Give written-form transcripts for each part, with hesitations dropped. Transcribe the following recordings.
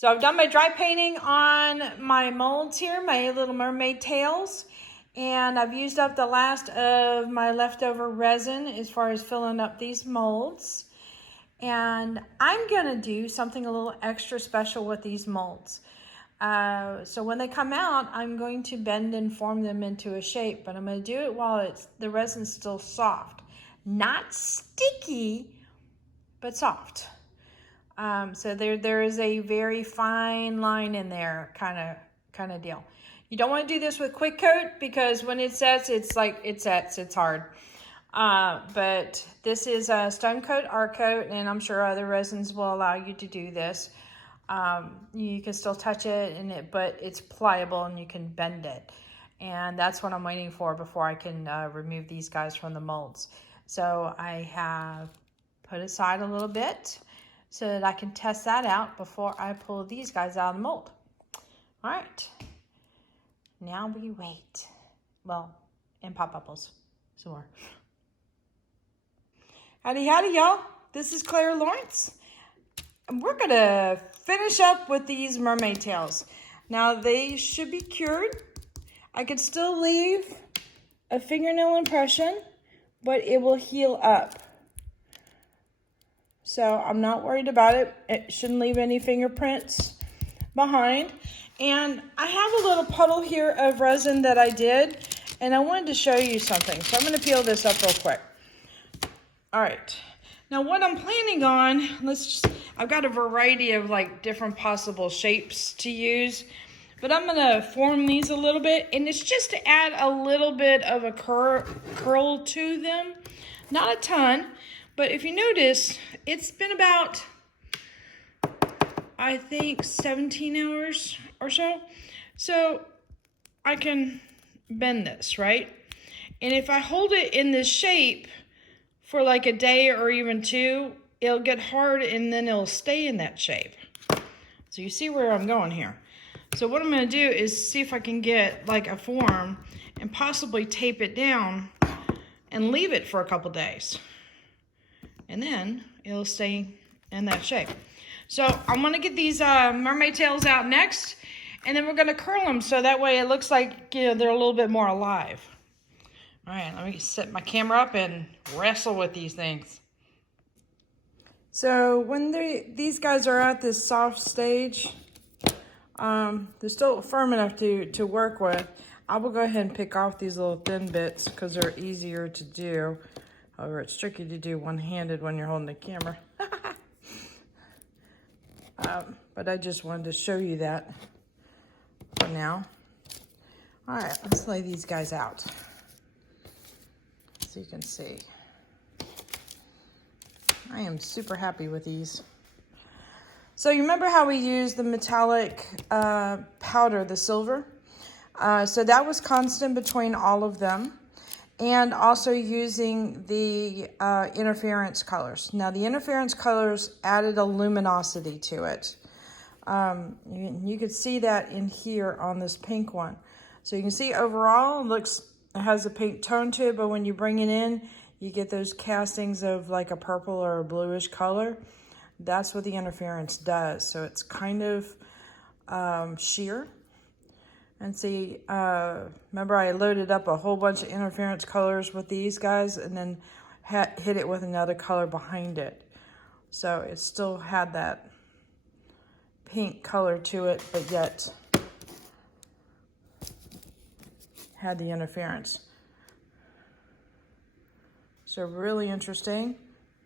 So I've done my dry painting on my molds here, my little mermaid tails. And I've used up the last of my leftover resin as far as filling up these molds. And I'm gonna do something a little extra special with these molds. So when they come out, I'm going to bend and form them into a shape, but I'm gonna do it while the resin's still soft. Not sticky, but soft. So there is a very fine line in there, kind of deal. You don't want to do this with quick coat because when it sets, it's hard. But this is a stone coat, art coat, and I'm sure other resins will allow you to do this. You can still touch it, but it's pliable and you can bend it. And that's what I'm waiting for before I can remove these guys from the molds. So I have put aside a little bit so that I can test that out before I pull these guys out of the mold. All right, now we wait. Well, and pop bubbles some more. Howdy, howdy, y'all. This is Clara Lawrence. And we're gonna finish up with these mermaid tails. Now they should be cured. I could still leave a fingernail impression, but it will heal up. So I'm not worried about it. It shouldn't leave any fingerprints behind. And I have a little puddle here of resin that I did, and I wanted to show you something. So I'm gonna peel this up real quick. All right, now what I'm planning on, I've got a variety of like different possible shapes to use, but I'm gonna form these a little bit, and it's just to add a little bit of a curl to them. Not a ton, but if you notice, it's been about, I think, 17 hours or so. So I can bend this, right? And if I hold it in this shape for like a day or even two, it'll get hard and then it'll stay in that shape. So you see where I'm going here. So what I'm gonna do is see if I can get like a form and possibly tape it down and leave it for a couple days. And then it'll stay in that shape. So I'm gonna get these mermaid tails out next, and then we're gonna curl them so that way it looks like, you know, they're a little bit more alive. All right, let me set my camera up and wrestle with these things. So when these guys are at this soft stage, they're still firm enough to work with. I will go ahead and pick off these little thin bits because they're easier to do. However, it's tricky to do one-handed when you're holding the camera. But I just wanted to show you that for now. All right, let's lay these guys out so you can see. I am super happy with these. So you remember how we used the metallic powder, the silver? So that was constant between all of them. And also using the interference colors. Now the interference colors added a luminosity to it. You could see that in here on this pink one. So you can see overall it has a pink tone to it, but when you bring it in, you get those castings of like a purple or a bluish color. That's what the interference does. So it's kind of sheer. And see, remember I loaded up a whole bunch of interference colors with these guys and then hit it with another color behind it. So it still had that pink color to it, but yet had the interference. So really interesting.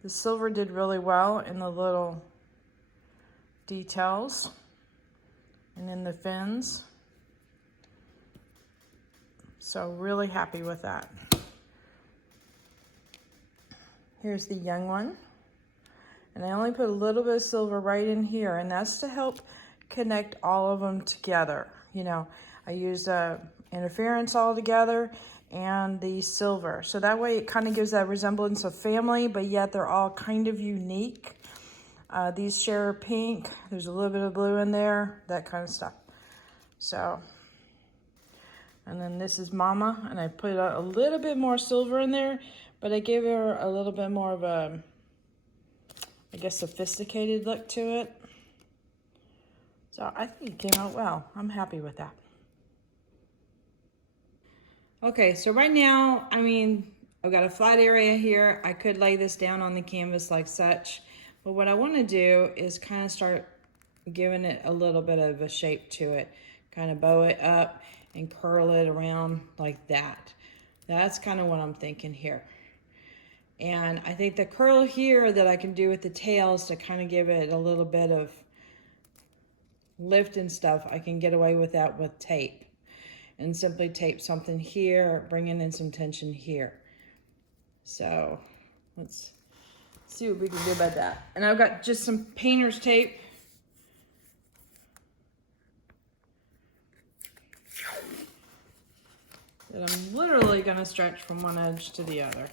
The silver did really well in the little details and in the fins. So really happy with that. Here's the young one. And I only put a little bit of silver right in here, and that's to help connect all of them together. You know, I used interference all together and the silver. So that way it kind of gives that resemblance of family, but yet they're all kind of unique. These share pink. There's a little bit of blue in there, that kind of stuff. So, and then this is Mama, and I put a little bit more silver in there, but I gave her a little bit more of a, I guess, sophisticated look to it. So I think it came out well. I'm happy with that. Okay, so right now, I mean, I've got a flat area here. I could lay this down on the canvas like such, but what I want to do is kind of start giving it a little bit of a shape to it. Kind of bow it up and curl it around like that. That's kind of what I'm thinking here. And I think the curl here that I can do with the tails to kind of give it a little bit of lift and stuff, I can get away with that with tape. And simply tape something here, bringing in some tension here. So let's see what we can do about that. And I've got just some painter's tape. That I'm literally gonna stretch from one edge to the other.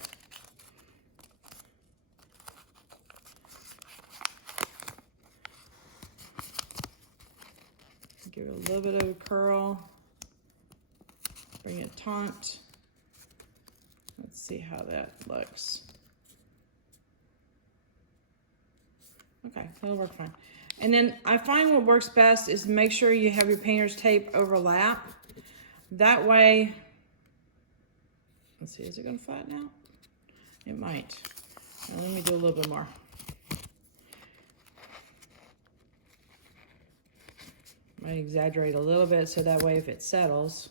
Give it a little bit of a curl. Bring it taut. Let's see how that looks. Okay, that'll work fine. And then I find what works best is make sure you have your painter's tape overlap. That way, let's see, is it gonna flatten out? It might. Now, let me do a little bit more. Might exaggerate a little bit so that way if it settles,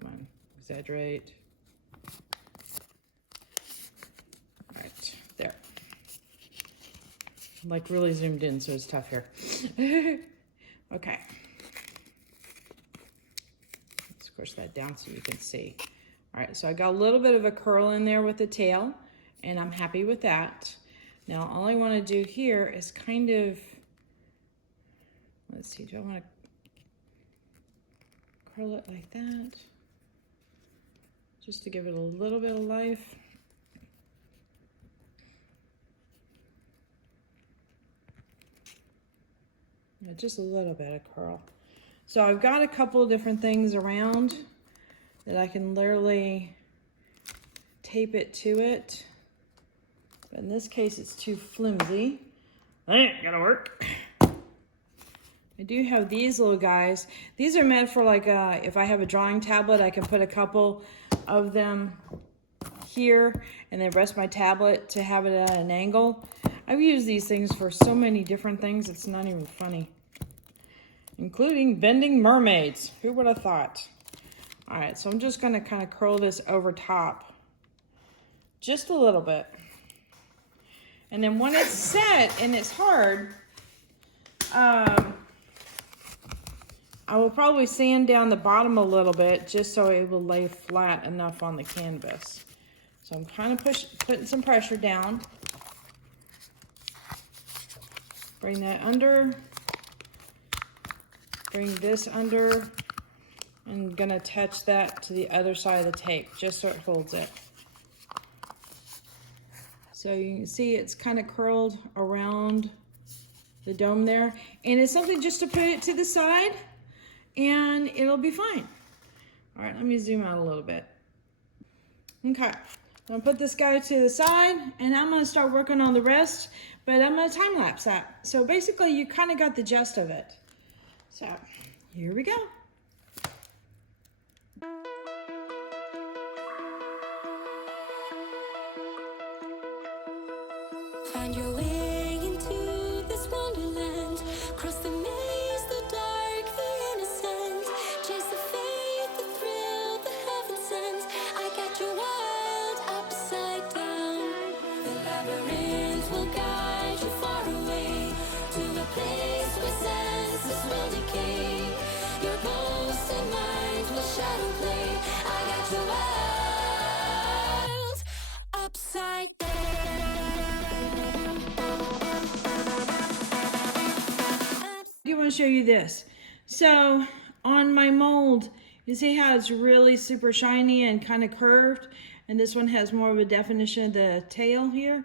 come on, exaggerate. All right, there. I'm like really zoomed in, so it's tough here. Okay. Let's squish that down so you can see. All right, so I got a little bit of a curl in there with the tail, and I'm happy with that. Now, all I want to do here is kind of, let's see, do I want to curl it like that? Just to give it a little bit of life. Yeah, just a little bit of curl. So I've got a couple of different things around that I can literally tape it to it. But in this case, it's too flimsy. That ain't gonna work. I do have these little guys. These are meant for like, if I have a drawing tablet, I can put a couple of them here and then rest my tablet to have it at an angle. I've used these things for so many different things, it's not even funny. Including bending mermaids. Who would have thought? All right, so I'm just gonna kind of curl this over top. Just a little bit. And then when it's set and it's hard, I will probably sand down the bottom a little bit just so it will lay flat enough on the canvas. So I'm kind of putting some pressure down. Bring that under. Bring this under. I'm gonna attach that to the other side of the tape just so it holds it. So you can see it's kind of curled around the dome there. And it's something just to put it to the side and it'll be fine. All right, let me zoom out a little bit. Okay, I'm gonna put this guy to the side and I'm gonna start working on the rest, but I'm gonna time lapse that. So basically you kind of got the gist of it. So here we go. Find your way into this wonderland. Cross the maze, the dark, the innocent. Chase the faith, the thrill, the heaven sent. I got you wild upside down. The labyrinth will guide you far away to a place where senses will decay. Your ghost and mind will shadow play. I got you wild upside down. I want to show you this. So on my mold, you see how it's really super shiny and kind of curved, and this one has more of a definition of the tail here.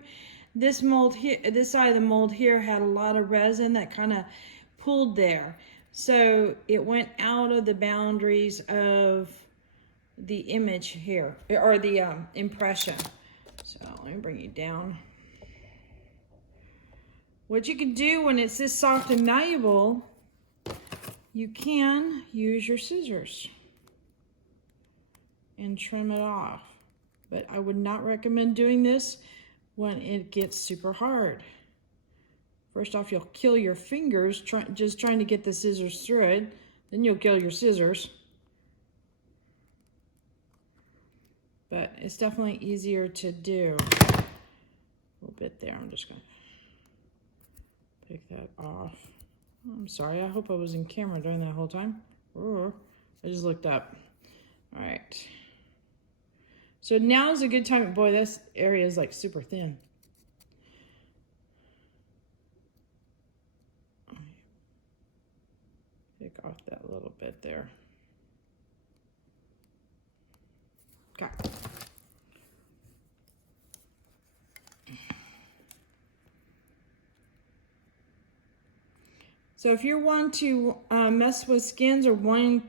This mold here, this side of the mold here had a lot of resin that kind of pulled there, so it went out of the boundaries of the image here, or the impression. So let me bring you down. what you can do when it's this soft and malleable, you can use your scissors and trim it off. But I would not recommend doing this when it gets super hard. First off, you'll kill your fingers just trying to get the scissors through it. Then you'll kill your scissors. But it's definitely easier to do. A little bit there. I'm just going to pick that off. I'm sorry. I hope I was in camera during that whole time. I just looked up. All right. So now is a good time. Boy, this area is like super thin. Pick off that little bit there. Okay. So if you want to mess with skins or wanting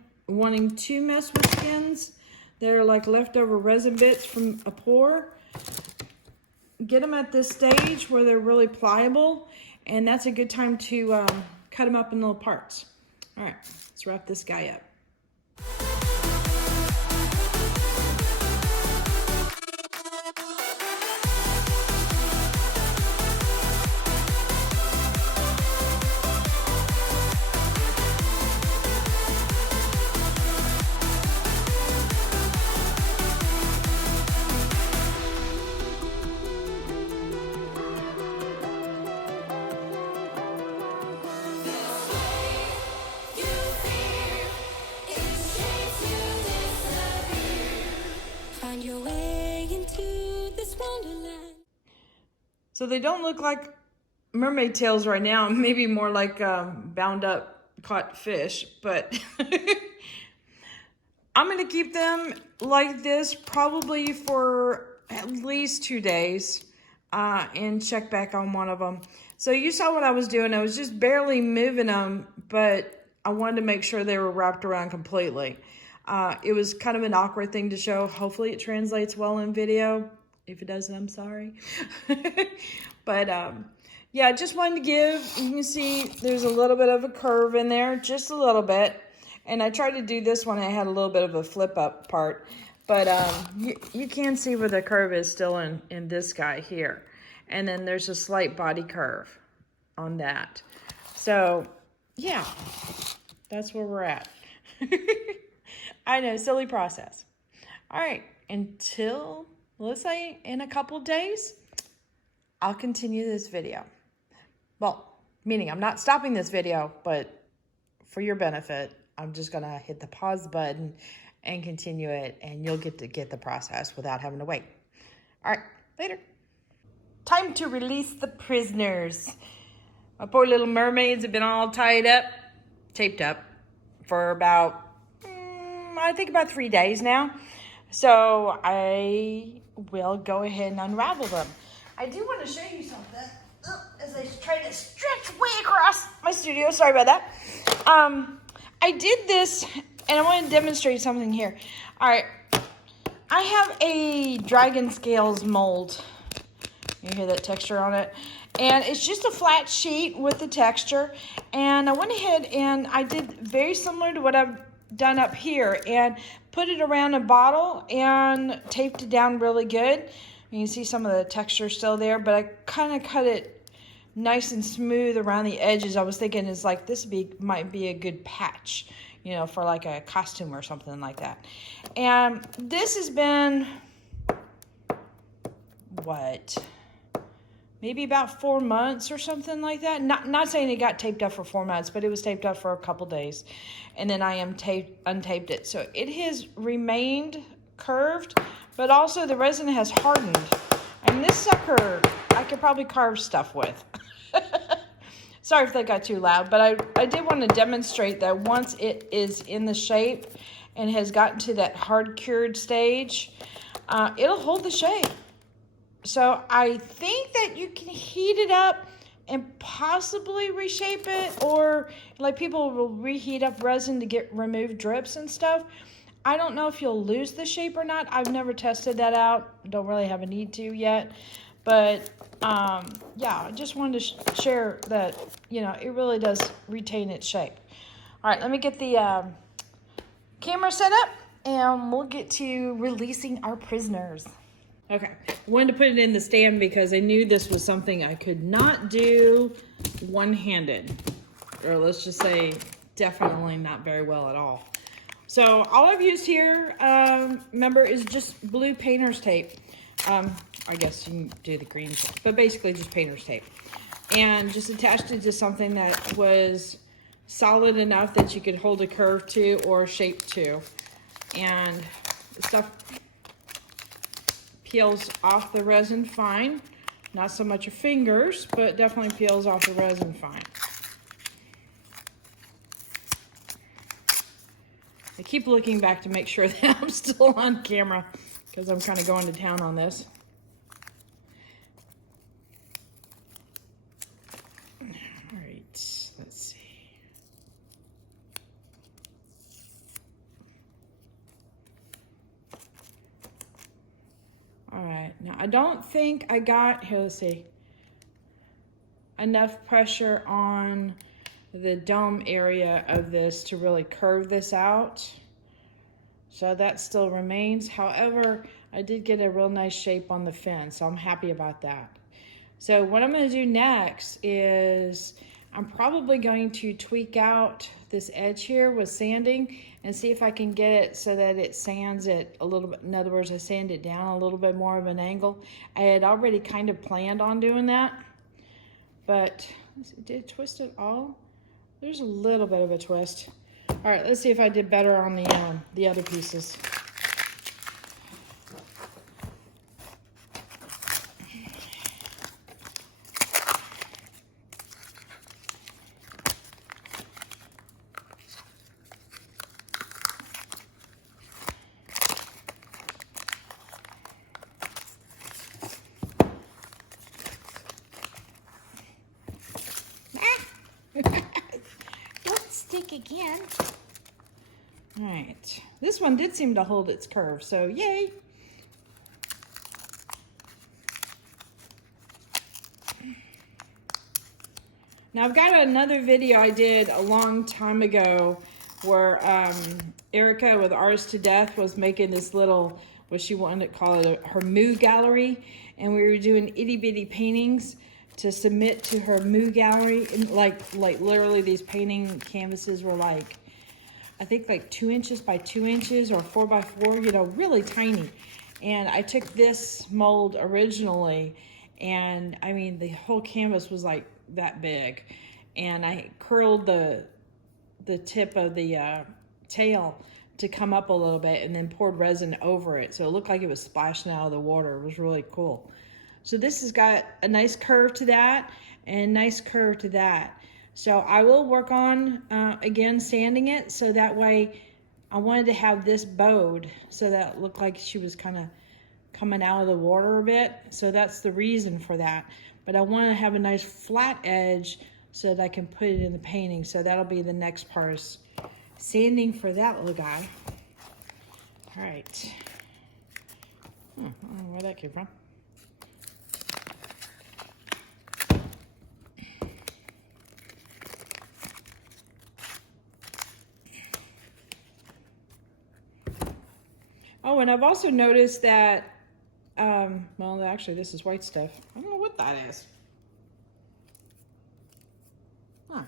to mess with skins, they're like leftover resin bits from a pour, get them at this stage where they're really pliable, and that's a good time to cut them up in little parts. All right, let's wrap this guy up. Find your way into this wonderland. So they don't look like mermaid tails right now, maybe more like bound up caught fish, but I'm gonna keep them like this probably for at least 2 days and check back on one of them. So you saw what I was doing. I was just barely moving them, but I wanted to make sure they were wrapped around completely. It was kind of an awkward thing to show. Hopefully it translates well in video. If it doesn't, I'm sorry. But yeah, I just wanted to give, you can see there's a little bit of a curve in there, just a little bit. And I tried to do this one, I had a little bit of a flip up part. But you can see where the curve is still in this guy here. And then there's a slight body curve on that. So yeah, that's where we're at. I know, silly process. All right, until, let's say, in a couple days, I'll continue this video. Well, meaning I'm not stopping this video, but for your benefit, I'm just gonna hit the pause button and continue it, and you'll get to get the process without having to wait. All right, later. Time to release the prisoners. My poor little mermaids have been all tied up, taped up for about, I think about 3 days now. So I will go ahead and unravel them. I do want to show you something as I try to stretch way across my studio. Sorry about that. I did this and I want to demonstrate something here. All right. I have a dragon scales mold. You hear that texture on it? And it's just a flat sheet with the texture. And I went ahead and I did very similar to what I've done up here and put it around a bottle and taped it down really good. You can see some of the texture still there, but I kind of cut it nice and smooth around the edges. I was thinking it's like this might be a good patch, you know, for like a costume or something like that. And this has been what, maybe about 4 months or something like that. Not saying it got taped up for 4 months, but it was taped up for a couple days. And then I untaped it. So it has remained curved, but also the resin has hardened. And this sucker, I could probably carve stuff with. Sorry if that got too loud, but I did want to demonstrate that once it is in the shape and has gotten to that hard cured stage, it'll hold the shape. So I think that you can heat it up and possibly reshape it, or like people will reheat up resin to remove drips and stuff. I don't know if you'll lose the shape or not. I've never tested that out. Don't really have a need to yet. But yeah, I just wanted to share that, you know, it really does retain its shape. All right, let me get the camera set up and we'll get to releasing our prisoners. Okay, I wanted to put it in the stand because I knew this was something I could not do one-handed. Or let's just say definitely not very well at all. So all I've used here, remember, is just blue painter's tape. I guess you can do the green tape, but basically just painter's tape. And just attached it to something that was solid enough that you could hold a curve to or shape to. And the stuff peels off the resin fine. Not so much your fingers, but definitely peels off the resin fine. I keep looking back to make sure that I'm still on camera because I'm kind of going to town on this. All right, let's see. All right, now I don't think I got, here, let's see, enough pressure on the dome area of this to really curve this out. So that still remains. However, I did get a real nice shape on the fin, so I'm happy about that. So what I'm gonna do next is I'm probably going to tweak out this edge here with sanding and see if I can get it so that it sands it a little bit. In other words, I sand it down a little bit more of an angle. I had already kind of planned on doing that, but did it twist it all? There's a little bit of a twist. All right, let's see if I did better on the other pieces. Again. All right, this one did seem to hold its curve, so yay. Now I've got another video I did a long time ago where Erica with Artist to Death was making this little, what she wanted to call it, her Moo gallery, and we were doing itty bitty paintings to submit to her Moo gallery. And like literally these painting canvases were like, I think like 2 inches by 2 inches or 4 by 4, you know, really tiny. And I took this mold originally, and I mean the whole canvas was like that big, and I curled the tip of the tail to come up a little bit and then poured resin over it, so it looked like it was splashing out of the water. It was really cool. So this has got a nice curve to that and a nice curve to that. So I will work on, again, sanding it so that way I wanted to have this bowed so that it looked like she was kind of coming out of the water a bit. So that's the reason for that. But I want to have a nice flat edge so that I can put it in the painting. So that'll be the next part, is sanding for that little guy. All right. I don't know where that came from. Oh, and I've also noticed that, well, actually, this is white stuff. I don't know what that is. Huh.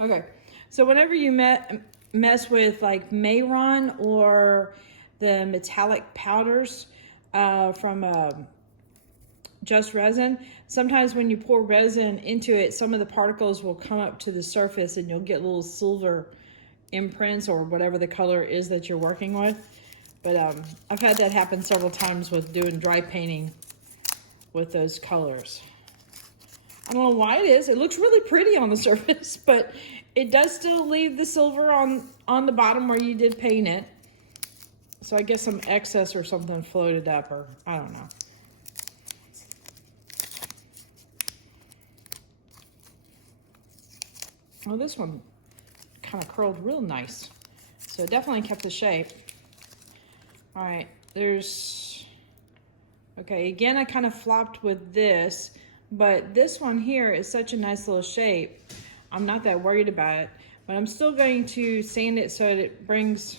Okay. So whenever you mess with like Mayron or the metallic powders from Just Resin, sometimes when you pour resin into it, some of the particles will come up to the surface and you'll get little silver imprints or whatever the color is that you're working with. But I've had that happen several times with doing dry painting with those colors. I don't know why it is. It looks really pretty on the surface, but it does still leave the silver on the bottom where you did paint it. So I guess some excess or something floated up, or I don't know. Oh, this one kind of curled real nice. So it definitely kept the shape. All right, okay, again, I kind of flopped with this, But this one here is such a nice little shape. I'm not that worried about it, but I'm still going to sand it so that it brings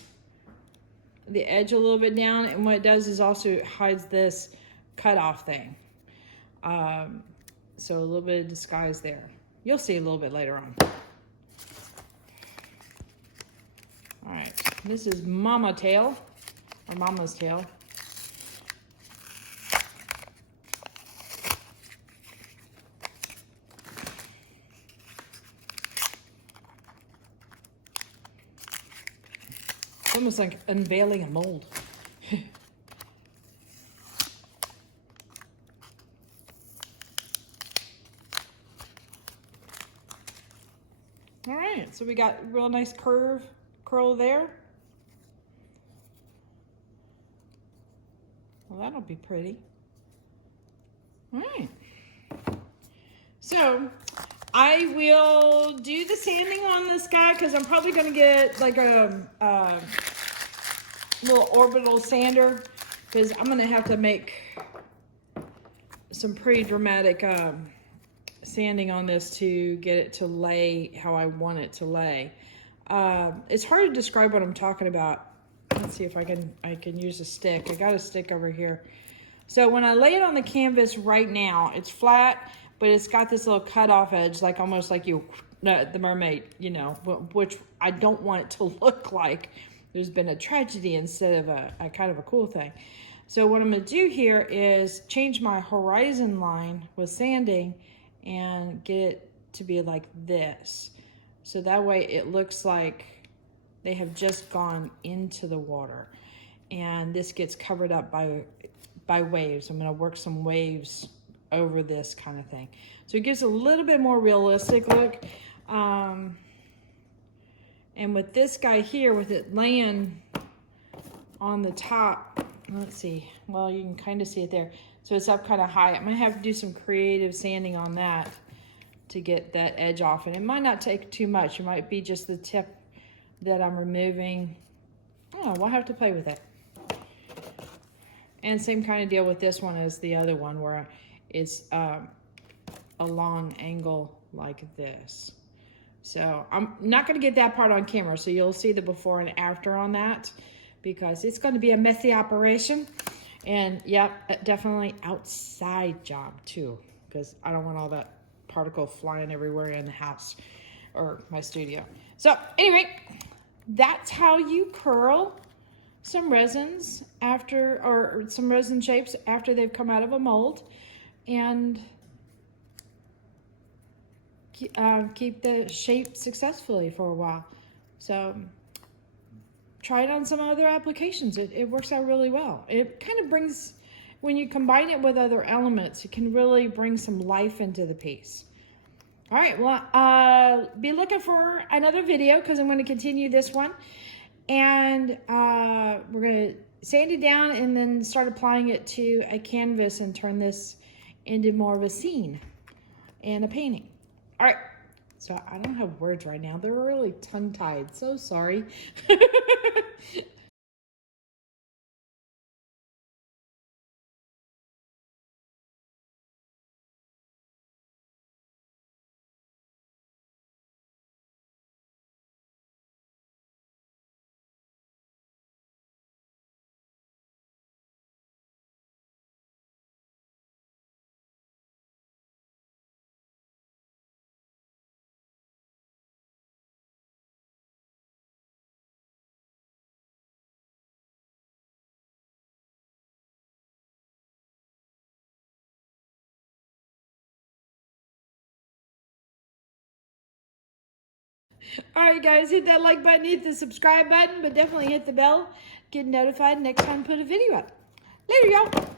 the edge a little bit down. And what it does is also hides this cutoff thing. So a little bit of disguise there. You'll see a little bit later on. All right, this is Mama Tail, or Mama's Tail. It's almost like unveiling a mold. All right, so we got real nice curl there. Well, that'll be pretty. All right. So I will do the sanding on this guy because I'm probably going to get like a little orbital sander because I'm going to have to make some pretty dramatic sanding on this to get it to lay how I want it to lay. It's hard to describe what I'm talking about. Let's see if I can use a stick. I got a stick over here. So when I lay it on the canvas right now, it's flat, but it's got this little cutoff edge, like almost like the mermaid, you know, which I don't want it to look like there's been a tragedy instead of a kind of a cool thing. So what I'm going to do here is change my horizon line with sanding and get it to be like this. So that way it looks like they have just gone into the water. And this gets covered up by waves. I'm going to work some waves over this kind of thing. So it gives a little bit more realistic look. And with this guy here, with it laying on the top, let's see, well, you can kind of see it there. So it's up kind of high. I'm going to have to do some creative sanding on that to get that edge off. And it might not take too much. It might be just the tip that I'm removing. Oh, we'll have to play with it. And same kind of deal with this one as the other one, where it's a long angle like this. So I'm not going to get that part on camera, so you'll see the before and after on that, because it's going to be a messy operation. And yep, definitely outside job too, because I don't want all that particle flying everywhere in the house or my studio. So anyway, that's how you curl some resins after, or some resin shapes after they've come out of a mold, and keep the shape successfully for a while. So try it on some other applications. It works out really well. It kind of brings, when you combine it with other elements, it can really bring some life into the piece. All right, well, be looking for another video because I'm going to continue this one. And we're going to sand it down and then start applying it to a canvas and turn this into more of a scene and a painting. All right, so I don't have words right now. They're really tongue-tied. So sorry. All right, guys, hit that like button, hit the subscribe button, but definitely hit the bell. Get notified next time I put a video up. Later, y'all.